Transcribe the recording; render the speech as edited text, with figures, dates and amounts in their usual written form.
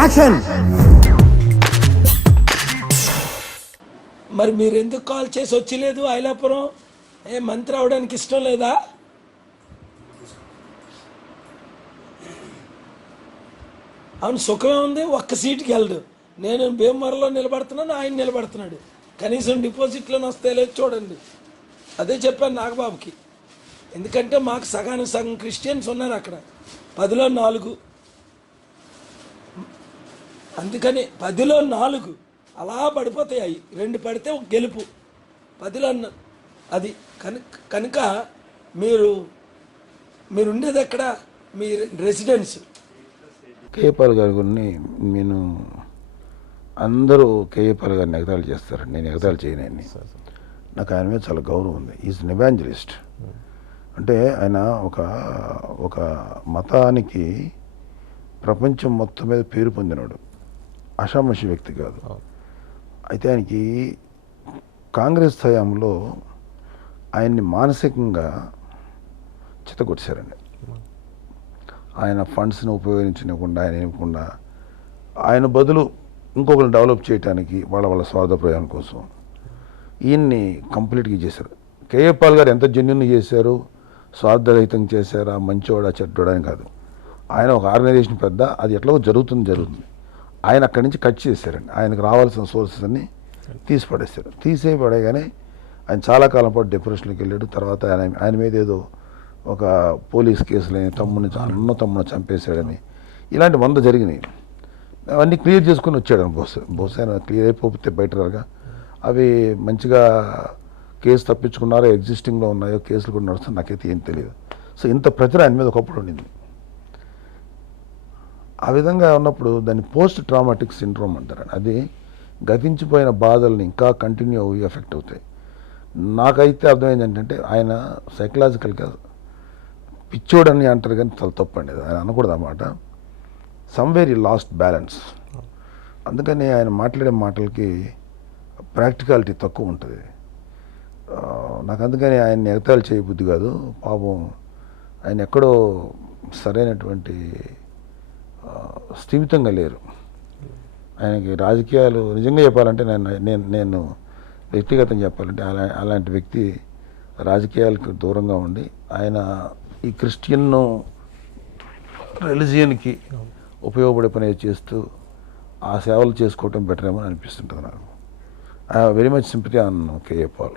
Action. మరి మీరు ఎందుకు కాల్ చేసి వచ్చలేదు ఐలాపురం? మంత్రి అవడానికి ఇష్టం లేదా? అవును, సుఖమే ఉంది. ఒక్క సీటుకి వెళ్ళడు. నేను భీమవరంలో నిలబడుతున్నాను, ఆయన నిలబడుతున్నాడు. కనీసం డిపాజిట్లను వస్తాయో లేదు చూడండి. అదే చెప్పాను నాగబాబుకి. ఎందుకంటే మాకు సగానికి సగం క్రిస్టియన్స్ ఉన్నారు అక్కడ. 10లో 4. అందుకని 10లో 4 అలా పడిపోతాయి. 2 పడితే ఒక గెలుపు. 10లో అది కనుక మీరు ఉండేది ఎక్కడ? మీ రెసిడెన్స్. కేఏపాల్ గారి గురిని నేను అందరూ కేఏపాల్ గారిని ఎగతాళి చేస్తారండి. నేను ఎగతాళి చేయనండి. నాకు ఆయన మీద చాలా గౌరవం ఉంది. Is an evangelist. అంటే ఆయన ఒక మతానికి ప్రపంచం మొత్తం మీద పేరు పొందినాడు. అషామషి వ్యక్తి కాదు. అయితే ఆయనకి కాంగ్రెస్ హయాంలో ఆయన్ని మానసికంగా చిత్తగొట్టేశారండి. ఆయన ఫండ్స్ని ఉపయోగించకుండా, ఆయన ఇవ్వకుండా, ఆయన బదులు ఇంకొకరిని డెవలప్ చేయడానికి వాళ్ళ స్వార్థ ప్రయోజనం కోసం ఈయన్ని కంప్లీట్గా చేశారు. కేఏపాల్ గారు ఎంత జెన్యున్ చేశారు, స్వార్థరహితం చేశారా, మంచోడా చెడ్డోడా అని కాదు. ఆయన ఒక ఆర్గనైజేషన్ పెద్ద, అది ఎట్లా జరుగుతుంది. ఆయన అక్కడి నుంచి కట్ చేశారండి. ఆయనకు రావాల్సిన సోర్సెస్ అన్ని తీసి పడేయగానే ఆయన చాలా కాలం పాటు డిప్రెషన్కి వెళ్ళాడు. తర్వాత ఆయన మీద ఏదో ఒక పోలీస్ కేసులని తమ్ముడిని చంపేశాడని ఇలాంటి 100 జరిగినాయి. అవన్నీ క్లియర్ చేసుకుని వచ్చాడు. బహుశా క్లియర్ అయిపోతే బయటగా అవి మంచిగా కేసు తప్పించుకున్నారో, ఎగ్జిస్టింగ్లో ఉన్నాయో, కేసులు కూడా నడుస్తుంది, నాకైతే ఏం తెలియదు. సో ఇంత ప్రతిర ఆయన మీద ఒకప్పుడు ఉండింది. ఆ విధంగా ఉన్నప్పుడు దాన్ని పోస్ట్ ట్రామాటిక్ సిండ్రోమ్ అంటారు. అది గతించిపోయిన బాధల్ని ఇంకా కంటిన్యూ అయ్యి ఎఫెక్ట్ అవుతాయి. నాకైతే అర్థమైంది ఏంటంటే ఆయన సైకలాజికల్గా పిచ్చోడని అంటారు, కానీ చాలా తప్పు అండి. ఆయన అనకూడదు అన్నమాట. సమ్వేర్ ఈ లాస్ట్ బ్యాలెన్స్. అందుకని ఆయన మాట్లాడే మాటలకి ప్రాక్టికాలిటీ తక్కువ ఉంటుంది. నాకు అందుకని ఆయన్ని ఎగతాళి చేయబుద్ధి కాదు. పాపం ఆయన ఎక్కడో సరైనటువంటి స్థిమితంగా లేరు. ఆయనకి రాజకీయాలు నిజంగా చెప్పాలంటే నేను వ్యక్తిగతంగా చెప్పాలంటే అలాంటి వ్యక్తి రాజకీయాలకు దూరంగా ఉండి ఆయన ఈ క్రిస్టియన్ రిలీజియన్కి ఉపయోగపడే పని చేస్తూ ఆ సేవలు చేసుకోవటం బెటర్ ఏమో అనిపిస్తుంటుంది నాకు. I have very much sympathy on KA Paul.